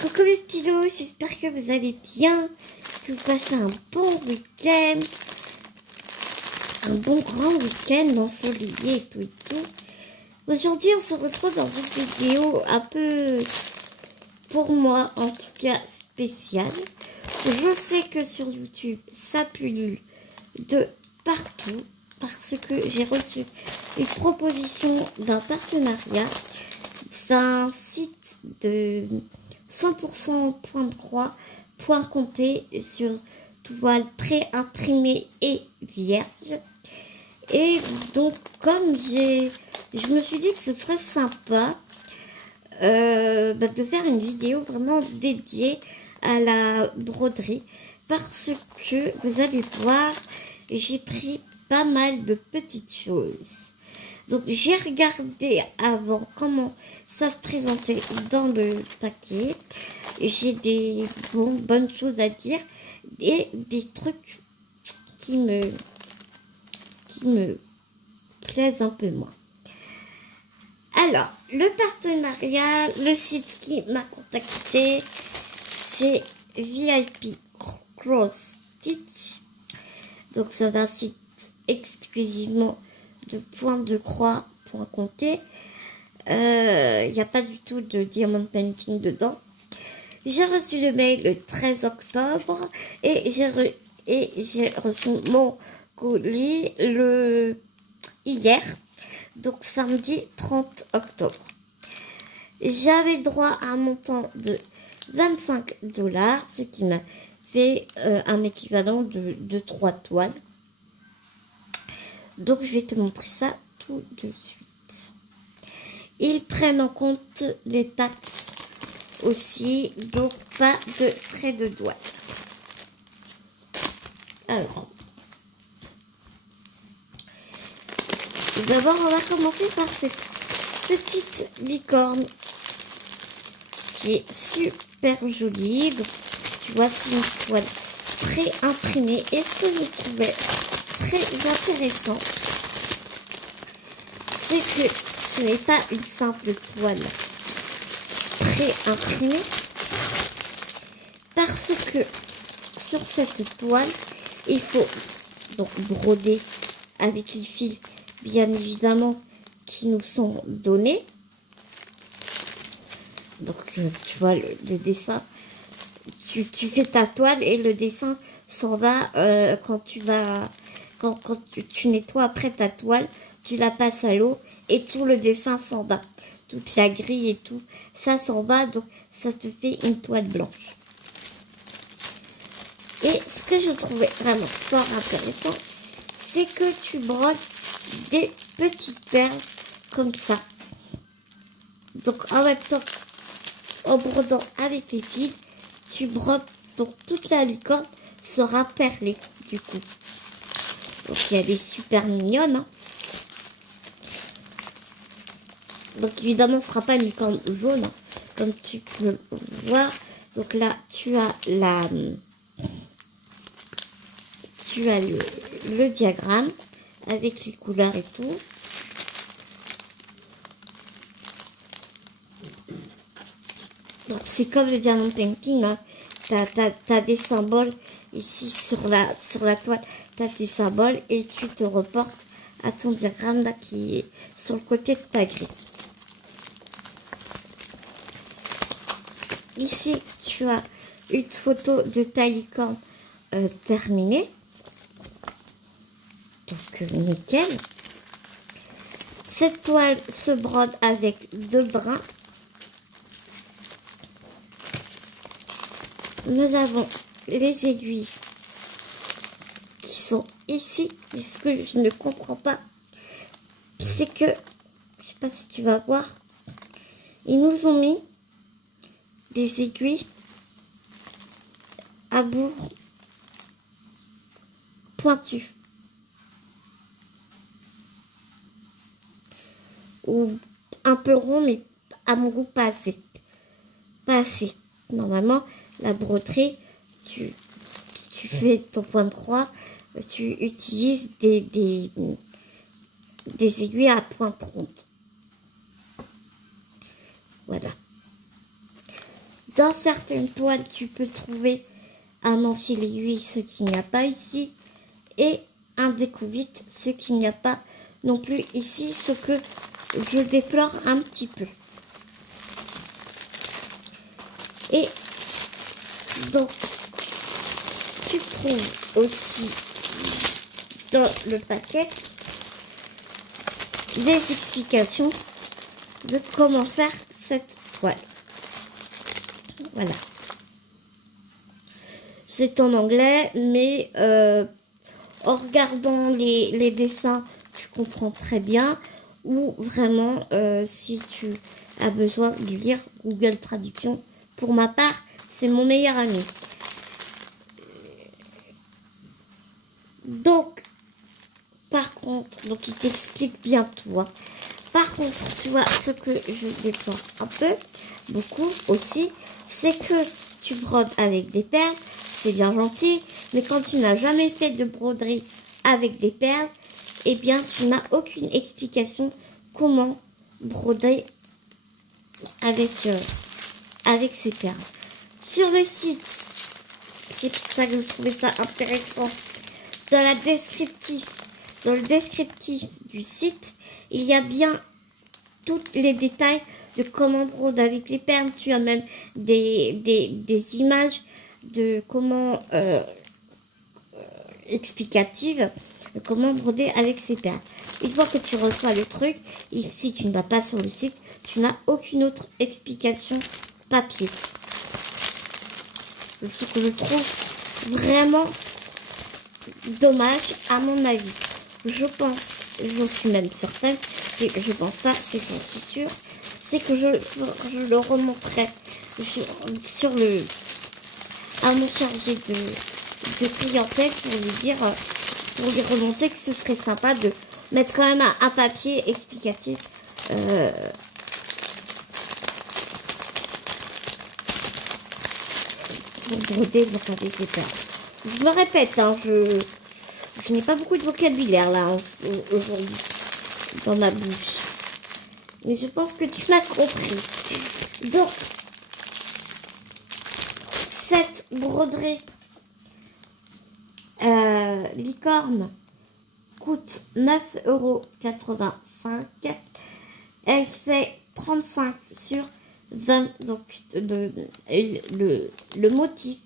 Coucou mes petits loups, j'espère que vous allez bien, que vous passez un bon week-end, un bon grand week-end ensoleillé et tout et tout. Aujourd'hui on se retrouve dans une vidéo un peu, pour moi en tout cas, spéciale. Je sais que sur YouTube ça pullule de partout parce que j'ai reçu une proposition d'un partenariat. C'est un site de 100% point de croix, point compté sur toile pré-imprimée et vierge. Et donc comme je me suis dit que ce serait sympa de faire une vidéo vraiment dédiée à la broderie, parce que vous allez voir, j'ai pris pas mal de petites choses. Donc j'ai regardé avant comment ça se présentait dans le paquet. J'ai des bonnes choses à dire et des trucs qui me plaisent un peu moins. Alors, le partenariat, le site qui m'a contacté, c'est VIP Cross Stitch. Donc c'est un site exclusivement de point de croix, point compté. Il n'y a pas du tout de diamond painting dedans. J'ai reçu le mail le 13 octobre et j'ai reçu mon colis hier, donc samedi 30 octobre. J'avais droit à un montant de 25 $, ce qui m'a fait un équivalent de 3 toiles. Donc je vais te montrer ça tout de suite. Ils prennent en compte les taxes aussi, donc pas de frais de douane. Alors, d'abord on va commencer par cette petite licorne qui est super jolie. Donc, tu vois, c'est une toile pré-imprimée. Et ce que je trouvais très intéressant, c'est que ce n'est pas une simple toile pré-imprimée, parce que sur cette toile, il faut donc broder avec les fils, bien évidemment, qui nous sont donnés. Donc tu vois le dessin, tu fais ta toile et le dessin s'en va quand tu nettoies après ta toile, tu la passes à l'eau et tout le dessin s'en va. Toute la grille et tout, ça s'en va, donc ça te fait une toile blanche. Et ce que je trouvais vraiment fort intéressant, c'est que tu brodes des petites perles comme ça. Donc en même temps, en brodant avec les fils, tu brodes, donc toute la licorne sera perlée du coup. Donc elle est super mignonne, hein. Donc évidemment ce ne sera pas une licorne jaune, hein, comme tu peux le voir. Donc là tu as le diagramme avec les couleurs et tout. Donc c'est comme le diamond painting, hein. T'as des symboles ici sur la toile, t'as des symboles et tu te reportes à ton diagramme là qui est sur le côté de ta grille. Ici tu as une photo de ta licorne terminée. Donc nickel. Cette toile se brode avec 2 brins. Nous avons les aiguilles qui sont ici. Mais ce que je ne comprends pas, c'est que, je sais pas si tu vas voir, ils nous ont mis des aiguilles à bout pointu. Ou un peu rond, mais à mon goût pas assez. Pas assez. Normalement, la broderie, tu fais ton point de croix, tu utilises des aiguilles à pointe ronde. Voilà. Dans certaines toiles, tu peux trouver un enfil aiguille, ce qu'il n'y a pas ici, et un découvite, ce qu'il n'y a pas non plus ici, ce que je déplore un petit peu. Et donc, tu trouves aussi dans le paquet des explications de comment faire cette toile. Voilà. C'est en anglais, mais en regardant les dessins, tu comprends très bien. Ou vraiment, si tu as besoin de lire Google Traduction, pour ma part, c'est mon meilleur ami. Donc, par contre, donc il t'explique bien toi. Par contre, tu vois, ce que je déplore un peu, beaucoup aussi, c'est que tu brodes avec des perles, c'est bien gentil, mais quand tu n'as jamais fait de broderie avec des perles, eh bien, tu n'as aucune explication comment broder avec ces perles. Sur le site, c'est pour ça que je trouvais ça intéressant, dans le descriptif du site, il y a bien tous les détails de comment broder avec les perles. Tu as même des images de comment explicatives de comment broder avec ces perles. Une fois que tu reçois le truc, et si tu ne vas pas sur le site, tu n'as aucune autre explication papier. Ce que je trouve vraiment dommage à mon avis. Je pense, je suis même certaine, je pense pas, c'est que je suis sûre, c'est que je le remonterai à mon chargé de clientèle pour lui dire, pour lui remonter que ce serait sympa de mettre quand même un papier explicatif. Pour broder donc avec les perles. Je me répète, hein, je n'ai pas beaucoup de vocabulaire là aujourd'hui dans ma bouche. Mais je pense que tu m'as compris. Donc, cette broderie licorne coûte 9,85 €. Elle fait 35 sur 20. Donc, le motif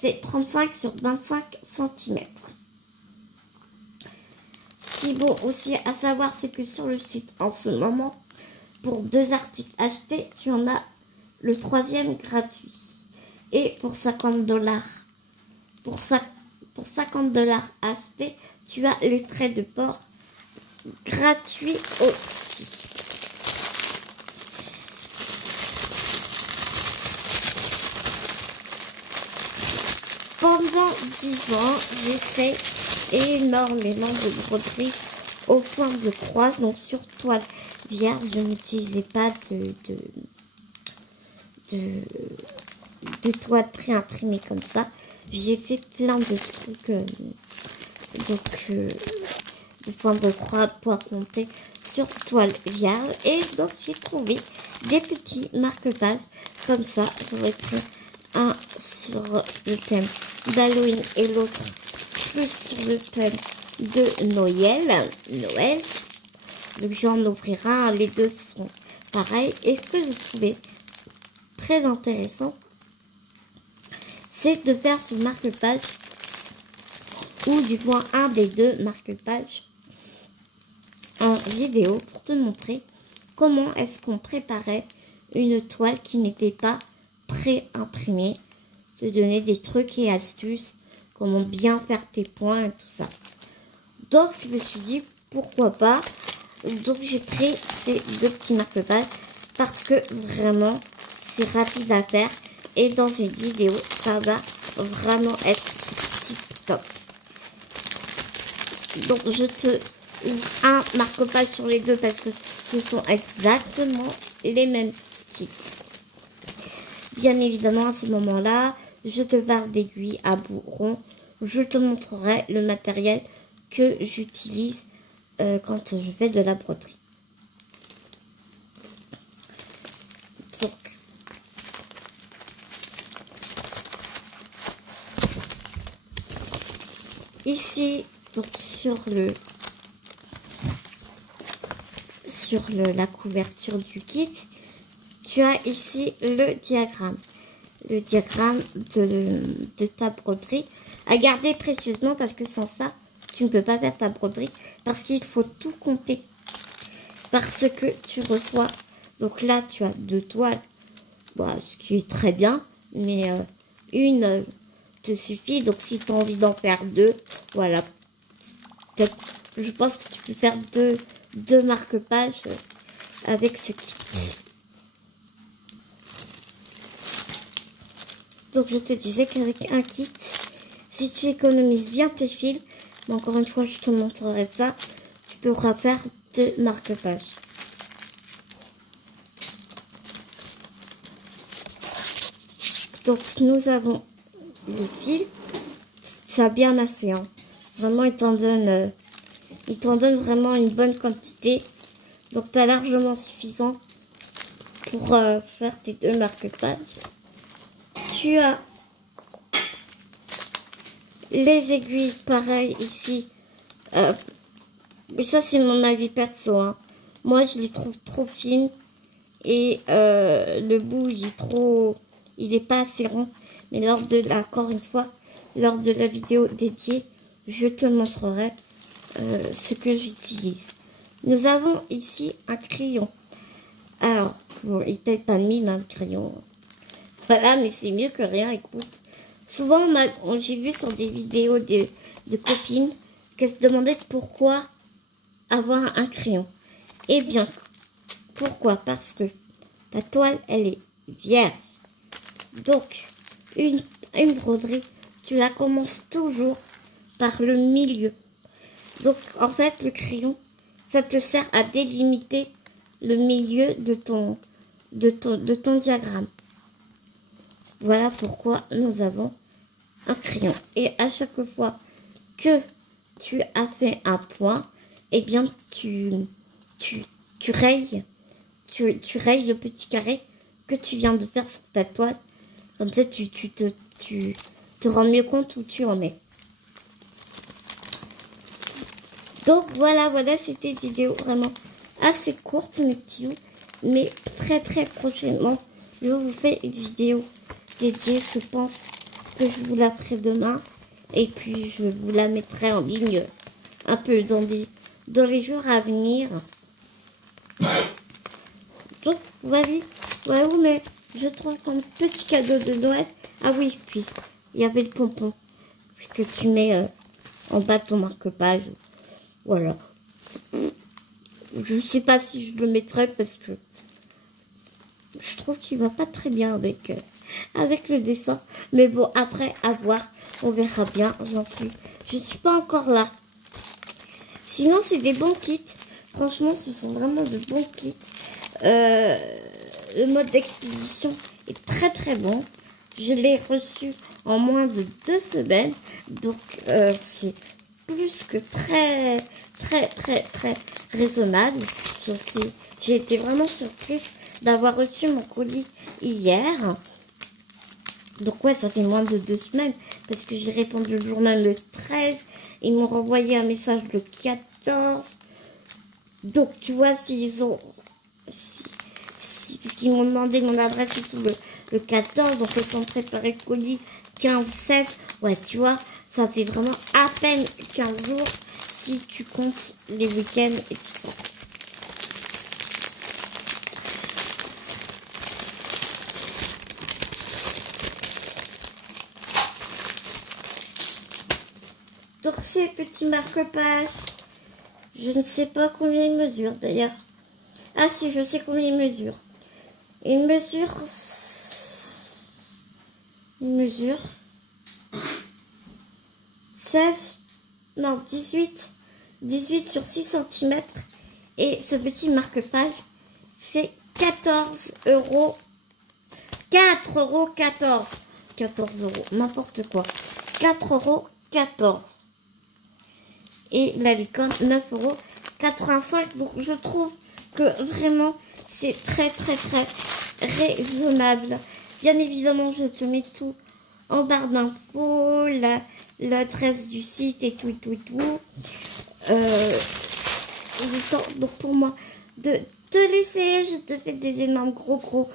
fait 35 sur 25 cm. Ce qui est bon aussi à savoir, c'est que sur le site, en ce moment, pour 2 articles achetés, tu en as le 3e gratuit. Et pour 50 $, pour 50 $ achetés, tu as les frais de port gratuits aussi. Pendant 10 ans, j'ai fait énormément de broderie au point de croix, donc sur toile vierge. Je n'utilisais pas de toile pré-imprimée comme ça. J'ai fait plein de trucs, de points de croix pour compter sur toile vierge. Et donc j'ai trouvé des petits marque-pages comme ça. J'aurais pris un sur le thème d'Halloween et l'autre plus sur le thème de Noël. Donc j'en ouvrirai un, les deux sont pareils. Et ce que je trouvais très intéressant, c'est de faire ce marque-page, ou du moins un des deux marque-pages, en vidéo pour te montrer comment est-ce qu'on préparait une toile qui n'était pas pré-imprimée, te donner des trucs et astuces, comment bien faire tes points et tout ça. Donc je me suis dit pourquoi pas. Donc j'ai pris ces deux petits marque-pages parce que vraiment c'est rapide à faire et dans une vidéo ça va vraiment être tip top. Donc je te ouvre un marque-page sur les deux parce que ce sont exactement les mêmes kits. Bien évidemment à ce moment-là, je te parle d'aiguilles à bout rond. Je te montrerai le matériel que j'utilise quand je fais de la broderie. Donc, Ici, donc la couverture du kit, tu as ici le diagramme. Le diagramme de ta broderie à garder précieusement parce que sans ça, tu ne peux pas faire ta broderie parce qu'il faut tout compter. Parce que tu reçois, donc là tu as 2 toiles, bon, ce qui est très bien, mais une te suffit. Donc si tu as envie d'en faire 2, voilà, je pense que tu peux faire deux marque-pages avec ce kit. Donc je te disais qu'avec un kit, si tu économises bien tes fils, mais encore une fois je te montrerai ça, tu pourras faire 2 marque-pages. Donc nous avons les fils, ça a bien assez, hein. Vraiment il t'en donne vraiment une bonne quantité, donc tu as largement suffisant pour faire tes 2 marque-pages. Tu as les aiguilles, pareil ici. Mais ça, c'est mon avis perso, hein. Moi, je les trouve trop fines. Et le bout, il est pas assez rond. Mais encore une fois, lors de la vidéo dédiée, je te montrerai ce que j'utilise. Nous avons ici un crayon. Alors, bon, il paye pas de mine, hein, le crayon. Voilà, mais c'est mieux que rien, écoute. Souvent, j'ai vu sur des vidéos de copines qu'elles se demandaient pourquoi avoir un crayon. Eh bien, pourquoi? Parce que ta toile, elle est vierge. Donc, une broderie, tu la commences toujours par le milieu. Donc, en fait, le crayon, ça te sert à délimiter le milieu de ton diagramme. Voilà pourquoi nous avons un crayon. Et à chaque fois que tu as fait un point, eh bien tu rayes le petit carré que tu viens de faire sur ta toile. Comme ça, tu te rends mieux compte où tu en es. Donc voilà, c'était une vidéo vraiment assez courte, mes petits loups. Mais très prochainement, je vous fais une vidéo dédiée. Je pense que je vous la ferai demain. Et puis, je vous la mettrai en ligne un peu dans les jours à venir. Donc, voilà, mais je trouve comme petit cadeau de Noël. Ah oui, puis, il y avait le pompon que tu mets en bas de ton marque-page. Voilà. Je ne sais pas si je le mettrai parce que je trouve qu'il va pas très bien avec le dessin. Mais bon, après, à voir. On verra bien. Je suis pas encore là. Sinon, c'est des bons kits. Franchement, ce sont vraiment de bons kits. Le mode d'expédition est très bon. Je l'ai reçu en moins de 2 semaines. Donc, c'est plus que très raisonnable. J'ai été vraiment surprise d'avoir reçu mon colis hier. Donc ouais, ça fait moins de 2 semaines parce que j'ai répondu le journal le 13. Ils m'ont renvoyé un message le 14. Donc tu vois, parce qu'ils m'ont demandé mon adresse et tout le 14. Donc ils ont préparé le colis 15-16. Ouais, tu vois, ça fait vraiment à peine 15 jours si tu comptes les week-ends et tout ça. Donc ces petits marque-pages, je ne sais pas combien ils mesurent d'ailleurs. Ah si, je sais combien ils mesurent. Ils mesurent 18 sur 6 cm. Et ce petit marque-page fait 14 €. 4,14 €. 14 €, n'importe quoi. 4,14 €. Et la licorne 9,85 €. Donc je trouve que vraiment c'est très raisonnable. Bien évidemment, je te mets tout en barre d'infos, l'adresse du site et tout. Donc pour moi, de te laisser, je te fais des énormes gros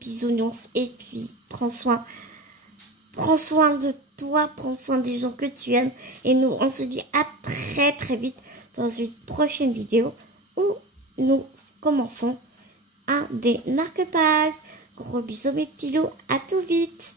bisounours. Et puis, prends soin de toi, prends soin des gens que tu aimes. Et nous, on se dit à très vite dans une prochaine vidéo où nous commençons un des marque-pages. Gros bisous mes petits loups, à tout vite.